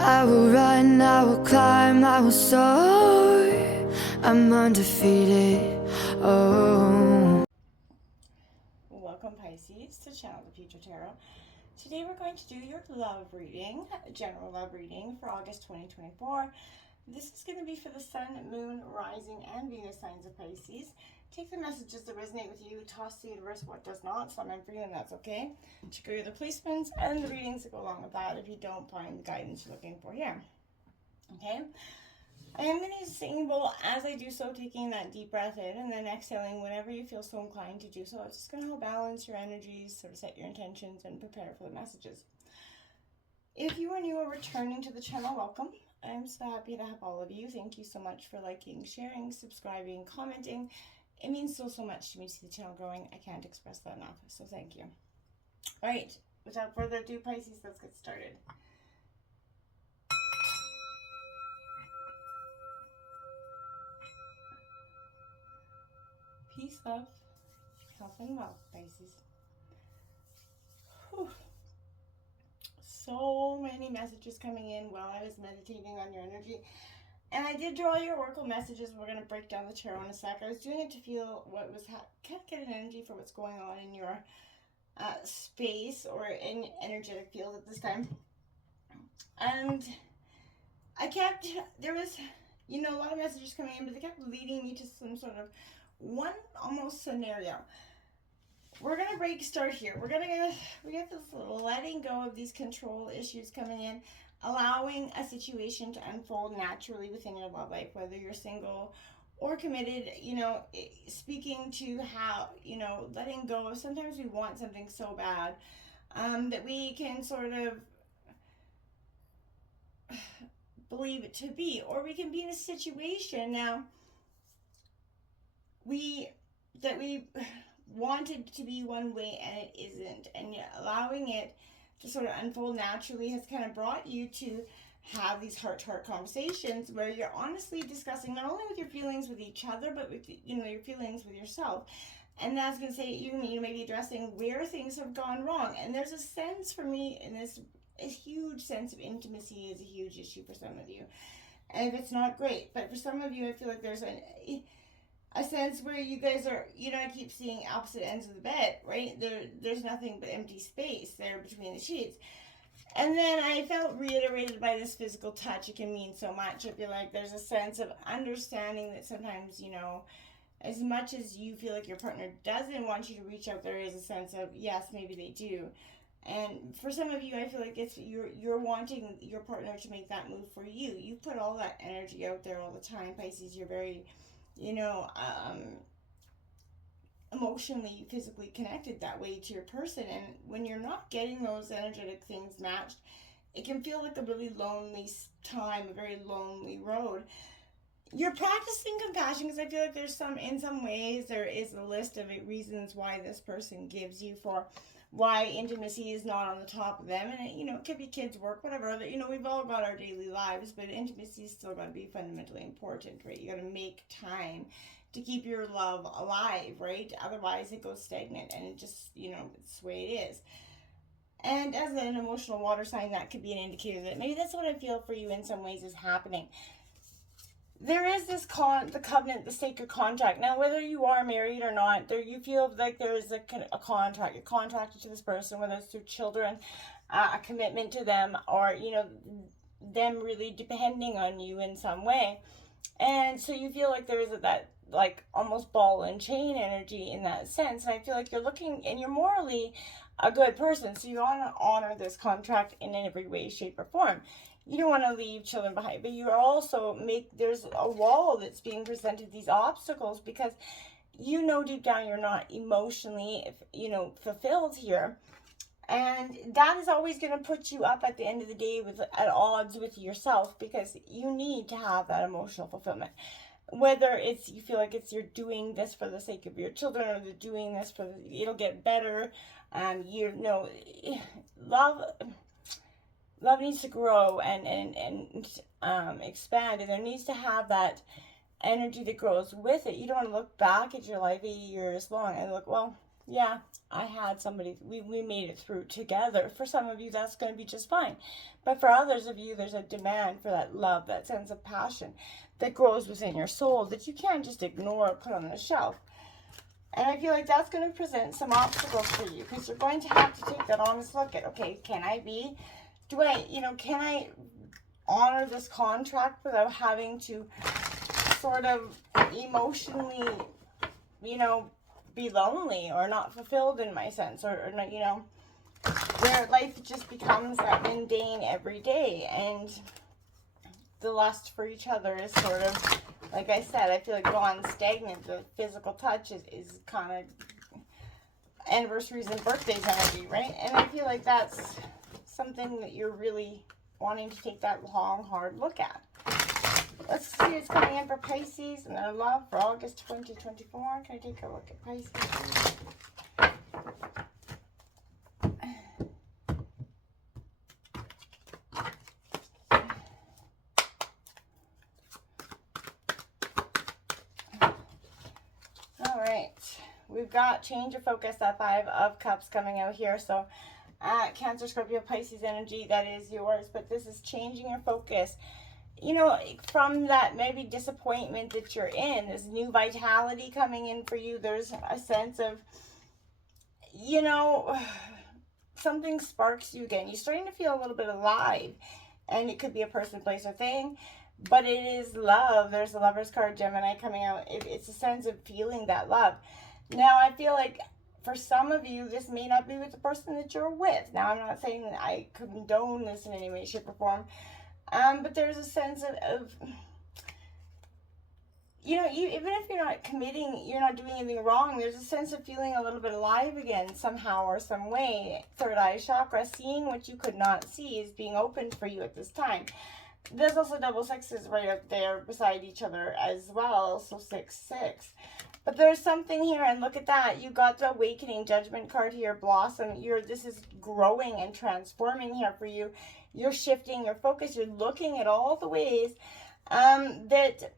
I will run, I will climb, I will soar. I'm undefeated. Oh. Welcome, Pisces, to Channel the Future Tarot. Today we're going to do your love reading, general love reading for August 2024. This is going to be for the Sun, Moon, Rising, and Venus signs of Pisces. Take the messages that resonate with you, toss the universe what does not. Some meant for you, and that's okay. Check out the placements and the readings that go along with that if you don't find the guidance you're looking for here. Okay? I am going to use a singing bowl as I do so, taking that deep breath in and then exhaling whenever you feel so inclined to do so. It's just going to help balance your energies, sort of set your intentions, and prepare for the messages. If you are new or returning to the channel, welcome. I'm so happy to have all of you. Thank you so much for liking, sharing, subscribing, commenting. It means so much to me to see the channel growing. I can't express that enough, so thank you. All right, without further ado, Pisces, let's get started. Peace, love, health, and wealth, Pisces. Whew. So many messages coming in while I was meditating on your energy. And I did draw your oracle messages. We're going to break down the tarot in a sec. I was doing it to feel what was, kind of get an energy for what's going on in your space or in energetic field at this time. And I kept, there was, a lot of messages coming in, but they kept leading me to some sort of one almost scenario. We're going to start here. We get this letting go of these control issues coming in, allowing a situation to unfold naturally within your love life, whether you're single or committed, speaking to how, letting go of, sometimes we want something so bad that we can sort of believe it to be, or we can be in a situation now that we wanted to be one way and it isn't, and yet allowing it to sort of unfold naturally has kind of brought you to have these heart-to-heart conversations where you're honestly discussing not only with your feelings with each other, but with your feelings with yourself. And that's going to say you may be addressing where things have gone wrong. And there's a sense for me in this, a huge sense of intimacy is a huge issue for some of you, and if it's not great, but for some of you I feel like there's a sense where you guys are, I keep seeing opposite ends of the bed, right? There's nothing but empty space there between the sheets. And then I felt reiterated by this physical touch. It can mean so much. I feel like there's a sense of understanding that sometimes, as much as you feel like your partner doesn't want you to reach out, there is a sense of, yes, maybe they do. And for some of you, I feel like it's you're wanting your partner to make that move for you. You put all that energy out there all the time, Pisces. You're very, emotionally, physically connected that way to your person. And when you're not getting those energetic things matched, it can feel like a really lonely time, a very lonely road. You're practicing compassion because I feel like in some ways, there is a list of reasons why this person gives you for why intimacy is not on the top of them. And it could be kids, work, whatever. We've all got our daily lives, but intimacy is still got to be fundamentally important, right? You got to make time to keep your love alive, right? Otherwise it goes stagnant, and it just, it's the way it is. And as an emotional water sign, that could be an indicator that maybe that's what I feel for you in some ways is happening. There is this the covenant, the sacred contract. Now, whether you are married or not, you feel like there is a contract. You're contracted to this person, whether it's through children, a commitment to them, or, them really depending on you in some way. And so you feel like there is that, like, almost ball and chain energy in that sense. And I feel like you're looking, and you're morally a good person, so you want to honor this contract in every way, shape, or form. You don't want to leave children behind, but you also there's a wall that's being presented, these obstacles, because deep down you're not emotionally, fulfilled here. And that is always going to put you up at the end of the day at odds with yourself, because you need to have that emotional fulfillment. Whether it's you feel like you're doing this for the sake of your children, or they're doing this it'll get better. Love needs to grow and expand, and there needs to have that energy that grows with it. You don't want to look back at your life 80 years long and look, well, yeah, I had somebody, we made it through together. For some of you, that's going to be just fine. But for others of you, there's a demand for that love, that sense of passion that grows within your soul that you can't just ignore or put on the shelf. And I feel like that's going to present some obstacles for you, because you're going to have to take that honest look at, okay, can I can I honor this contract without having to sort of emotionally, be lonely or not fulfilled in my sense, or not, where life just becomes that mundane every day, and the lust for each other is sort of, like I said, I feel like gone stagnant. The physical touch is kind of anniversaries and birthdays energy, right? And I feel like that's something that you're really wanting to take that long, hard look at. Let's see what's coming in for Pisces and their love for August 2024. Can I take a look at Pisces, please? All right. We've got change of focus, that Five of Cups coming out here. So Cancer, Scorpio, Pisces energy, that is yours. But this is changing your focus. From that maybe disappointment that you're in, this new vitality coming in for you. There's a sense of, something sparks you again. You're starting to feel a little bit alive. And it could be a person, place, or thing. But it is love. There's the Lover's card, Gemini, coming out. It's a sense of feeling that love. Now, I feel like for some of you, this may not be with the person that you're with. Now, I'm not saying that I condone this in any way, shape, or form. But there's a sense of even if you're not committing, you're not doing anything wrong, there's a sense of feeling a little bit alive again somehow or some way. Third eye chakra, seeing what you could not see, is being opened for you at this time. There's also double sixes right up there beside each other as well, so 6, 6. But there's something here, and look at that. You got the awakening judgment card here, blossom. This is growing and transforming here for you. You're shifting your focus. You're looking at all the ways that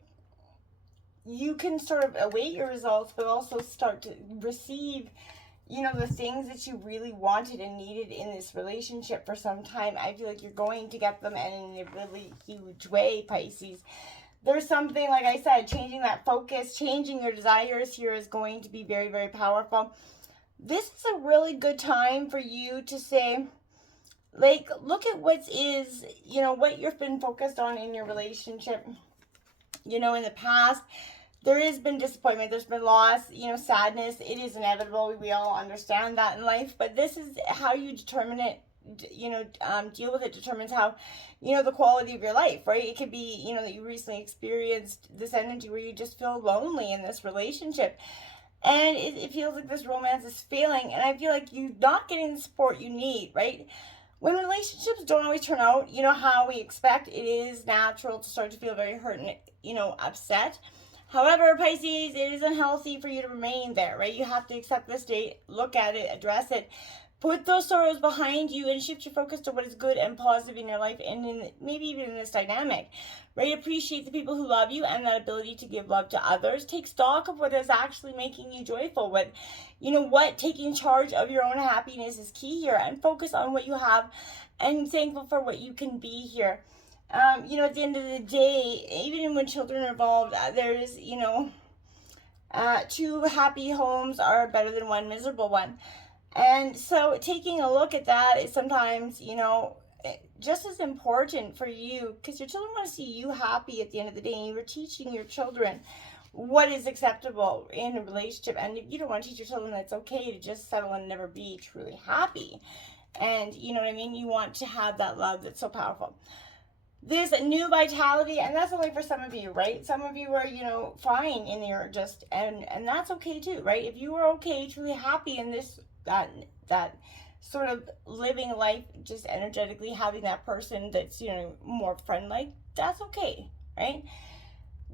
you can sort of await your results, but also start to receive, the things that you really wanted and needed in this relationship for some time. I feel like you're going to get them, and in a really huge way, Pisces. There's something, like I said, changing that focus, changing your desires here is going to be very, very powerful. This is a really good time for you to say, like, look at what you've been focused on in your relationship. In the past, there has been disappointment, there's been loss, sadness. It is inevitable. We all understand that in life, but this is how you determine it. Deal with it determines how, the quality of your life, right? It could be, that you recently experienced this energy where you just feel lonely in this relationship. And it feels like this romance is failing. And I feel like you're not getting the support you need, right? When relationships don't always turn out, how we expect, it is natural to start to feel very hurt and, upset. However, Pisces, it isn't healthy for you to remain there, right? You have to accept this state, look at it, address it. Put those sorrows behind you and shift your focus to what is good and positive in your life, and maybe even in this dynamic, right? Appreciate the people who love you and that ability to give love to others. Take stock of what is actually making you joyful. What taking charge of your own happiness is key here, and focus on what you have and thankful for what you can be here. At the end of the day, even when children are involved, there is, 2 happy homes are better than 1 miserable one. And so taking a look at that is sometimes, just as important for you, because your children want to see you happy at the end of the day, and you're teaching your children what is acceptable in a relationship. And if you don't want to teach your children that it's okay to just settle and never be truly happy, and you know what I mean, you want to have that love that's so powerful. This new vitality, and that's only for some of you, right? Some of you are, fine in your and that's okay too, right? If you are okay, truly happy in this, that sort of living life, just energetically having that person that's, more friend-like, that's okay, right?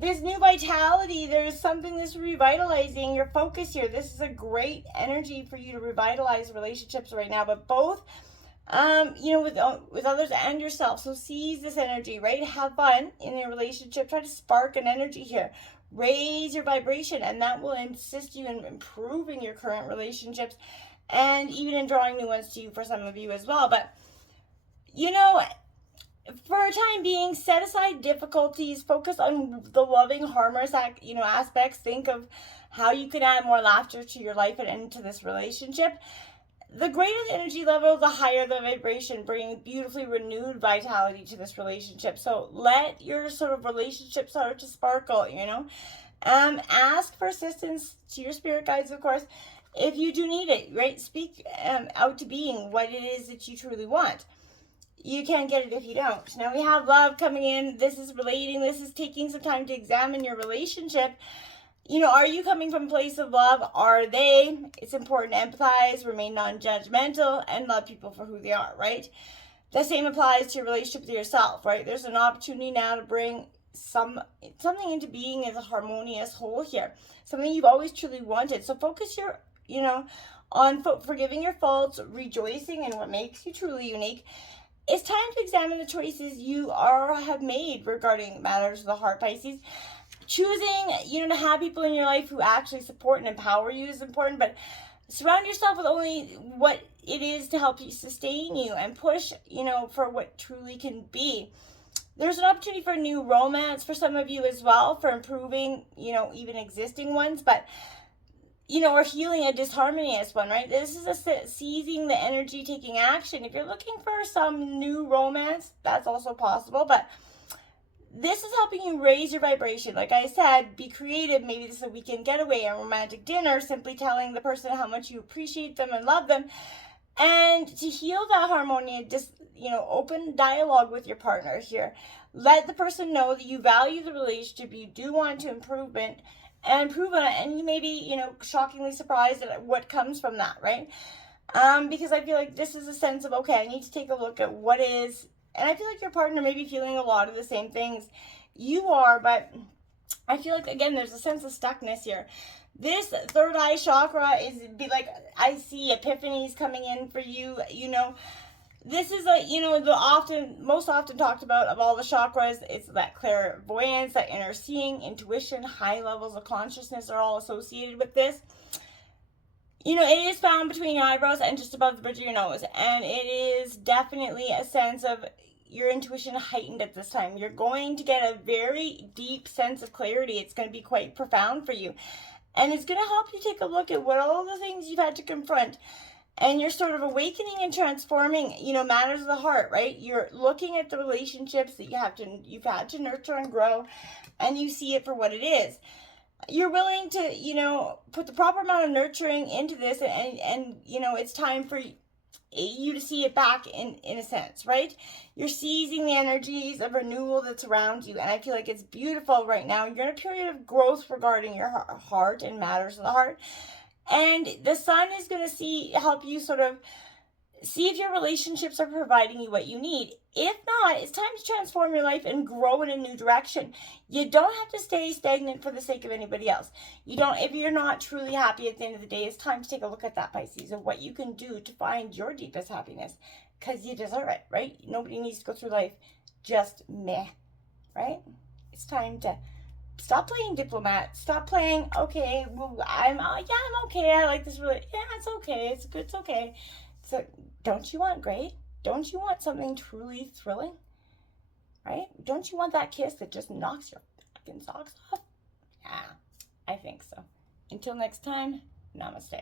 This new vitality, there's something that's revitalizing your focus here. This is a great energy for you to revitalize relationships right now, but both with others and yourself. So seize this energy, right? Have fun in your relationship. Try to spark an energy here. raise your vibration, and that will assist you in improving your current relationships and even in drawing new ones to you for some of you as well. But, you know, for a time being, set aside difficulties, focus on the loving, harmonious, aspects. Think of how you can add more laughter to your life and into this relationship. The greater the energy level, the higher the vibration, bringing beautifully renewed vitality to this relationship. So let your sort of relationship start to sparkle, Ask for assistance to your spirit guides, of course, if you do need it, right? Speak out to being what it is that you truly want. You can't get it if you don't. Now we have love coming in. This is relating. This is taking some time to examine your relationship. Are you coming from a place of love? Are they? It's important to empathize, remain non-judgmental, and love people for who they are, right? The same applies to your relationship with yourself, right? There's an opportunity now to bring something into being as a harmonious whole here. Something you've always truly wanted. So focus on forgiving your faults, rejoicing in what makes you truly unique. It's time to examine the choices you have made regarding matters of the heart, Pisces. Choosing, to have people in your life who actually support and empower you is important, but surround yourself with only what it is to help you sustain you and push, for what truly can be. There's an opportunity for a new romance for some of you as well, for improving, even existing ones, but, or healing a disharmonious one, right? This is seizing the energy, taking action. If you're looking for some new romance, that's also possible, but this is helping you raise your vibration. Like I said, be creative. Maybe this is a weekend getaway, a romantic dinner, simply telling the person how much you appreciate them and love them. And to heal that harmony, just, open dialogue with your partner here. Let the person know that you value the relationship, you do want to improve on it, and you may be, shockingly surprised at what comes from that, right? Because I feel like this is a sense of, okay, I need to take a look at what is. And I feel like your partner may be feeling a lot of the same things you are, but I feel like, again, there's a sense of stuckness here. This third eye chakra I see epiphanies coming in for you, This is the most often talked about of all the chakras. It's that clairvoyance, that inner seeing, intuition, high levels of consciousness are all associated with this. It is found between your eyebrows and just above the bridge of your nose. And it is definitely a sense of your intuition heightened at this time. You're going to get a very deep sense of clarity. It's going to be quite profound for you. And it's going to help you take a look at what all the things you've had to confront. And you're sort of awakening and transforming, matters of the heart, right? You're looking at the relationships that you've had to nurture and grow, and you see it for what it is. You're willing to, put the proper amount of nurturing into this, and it's time for you to see it back in a sense, right? You're seizing the energies of renewal that's around you, and I feel like it's beautiful right now. You're in a period of growth regarding your heart and matters of the heart, and the sun is going to help you sort of see if your relationships are providing you what you need. If not, it's time to transform your life and grow in a new direction. You don't have to stay stagnant for the sake of anybody else. If you're not truly happy at the end of the day, it's time to take a look at that, Pisces, of what you can do to find your deepest happiness, because you deserve it, right? Nobody needs to go through life just meh, right? It's time to stop playing diplomat. Stop playing, okay, well, I'm okay. I like this really. Yeah, it's okay. It's good. It's okay. So don't you want great? Don't you want something truly thrilling? Right? Don't you want that kiss that just knocks your fucking socks off? Yeah, I think so. Until next time, namaste.